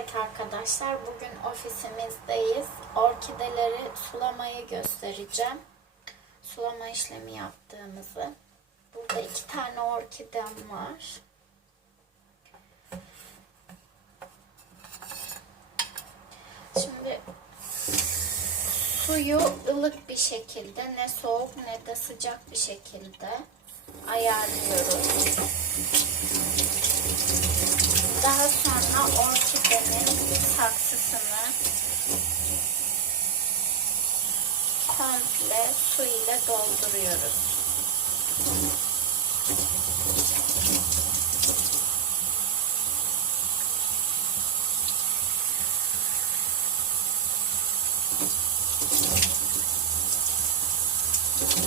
Evet arkadaşlar bugün ofisimizdeyiz. Orkideleri sulamayı göstereceğim. Sulama işlemi yaptığımızı. Burada iki tane orkidem var. Şimdi suyu ılık bir şekilde ne soğuk ne de sıcak bir şekilde ayarlıyoruz. Orkidenin saksısını komple su ile dolduruyoruz.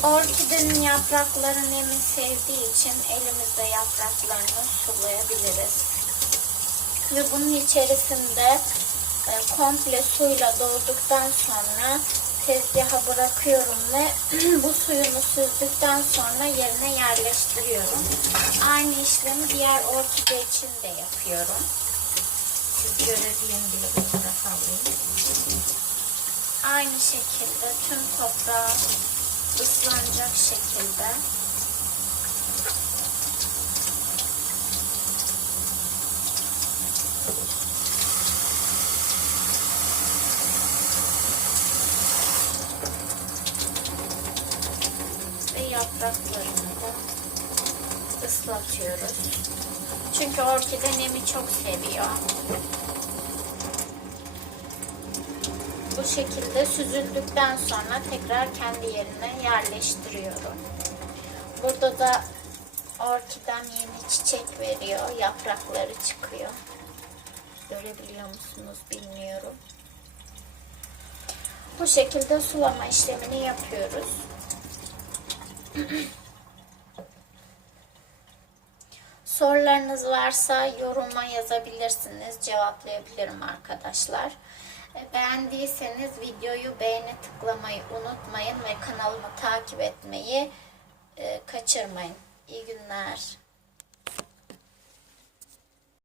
Orkidenin yaprakları nemi sevdiği için elimizde yapraklarını sulayabiliriz. Ve bunun içerisinde e, komple suyla dolduktan sonra tezgaha bırakıyorum ve bu suyunu süzdükten sonra yerine yerleştiriyorum. Aynı işlemi diğer orkide için de yapıyorum. Siz görebilin diye bu tarafa alayım. Aynı şekilde tüm toprağı ıslanacak şekilde ve yapraklarını da ıslatıyoruz. Çünkü orkide nemi çok seviyor. Bu şekilde süzüldükten sonra tekrar kendi yerine yerleştiriyorum. Burada da orkidem yeni çiçek veriyor. Yaprakları çıkıyor. Görebiliyor musunuz bilmiyorum. Bu şekilde sulama işlemini yapıyoruz. Sorularınız varsa yoruma yazabilirsiniz. Cevaplayabilirim arkadaşlar. E, Beğendiyseniz videoyu beğeni tıklamayı unutmayın ve kanalımı takip etmeyi e, kaçırmayın. İyi günler.